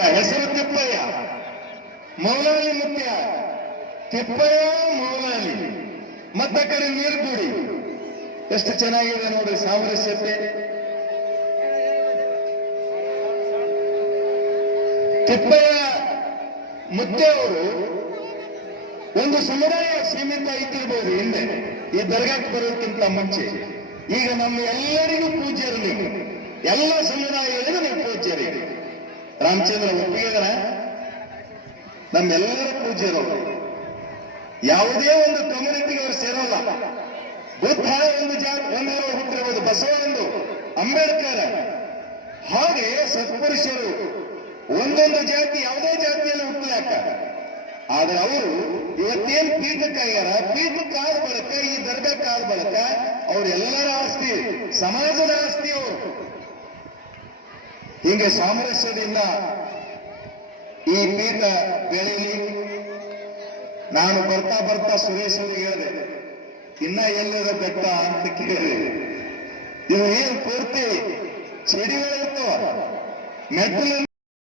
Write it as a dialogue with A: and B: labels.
A: ಹೆಸರು ತಿಪ್ಪಯ್ಯ. ಮೌಲಾಲಿ ಮುಖ್ಯ. ತಿಪ್ಪಯ್ಯ ಮೌಲಾಲಿ ಮತ್ತ ಕಡೆ ನೀರ್ಗುಡಿ. ಎಷ್ಟು ಚೆನ್ನಾಗಿದೆ ನೋಡಿ ಸಾಮರಸ್ಯತೆ. ತಿಪ್ಪಯ್ಯ ಮುತ್ತೆಯವರು ಒಂದು ಸಮುದಾಯ ಸೀಮಿತ ಇದ್ದಿರ್ಬೋದು ಹಿಂದೆ. ಈ ದರ್ಗಾಕ್ಕೆ ಬರೋದಕ್ಕಿಂತ ಮುಂಚೆ. ಈಗ ನಮ್ಮ ಎಲ್ಲರಿಗೂ ಪೂಜೆ ನೀವು. ಎಲ್ಲ ಸಮುದಾಯಗಳಿಗೂ ನೀವು. ರಾಮಚಂದ್ರ ಒಪ್ಪಿಗೆಗರ ನಮ್ಮೆಲ್ಲರ ಪೂಜ್ಯರು. ಯಾವುದೇ ಒಂದು ಕಮ್ಯುನಿಟಿಗೆ ಅವರು ಸೇರೋಲ್ಲ. ಬುದ್ಧ ಒಂದು ಜಾತಿ ಒಂದರ ಹುಟ್ಟಿರ್ಬೋದು. ಬಸವ ಒಂದು ಅಂಬೇಡ್ಕರ್. ಹಾಗೆ ಸತ್ಪುರುಷರು ಒಂದೊಂದು ಜಾತಿ, ಯಾವುದೇ ಜಾತಿಯಲ್ಲಿ ಹುಟ್ಟಲಾಕ ಆದ್ರೆ ಅವರು ಇವತ್ತೇನ್ ಪೀಠಕ್ಕಾಗ್ಯಾರ ಪೀಠಕ್ಕಾದ ಬಳಕ ಈ ದರ್ಗಕ್ಕಾದ ಬಳಕ ಅವ್ರೆಲ್ಲರ ಆಸ್ತಿ, ಸಮಾಜದ ಆಸ್ತಿ ಅವರು. ಹೀಗೆ ಸಾಮರಸ್ಯದಿಂದ ಈ ಪೀಠ ಬೆಳೀಲಿ ನಾನು ಬರ್ತಾ ಬರ್ತಾ ಸುರೇಶ್ ಅವ್ರಿಗೆ ಹೇಳಿದೆ, ಇನ್ನ ಎಲ್ಲದ ಬೆಟ್ಟ? ಅಂತ ಕೇಳಿದೆ. ಇದು ಏನ್ ಪೂರ್ತಿ ಚಡಿಗಳಿತ್ತು ಮೆಟ್ಟಲು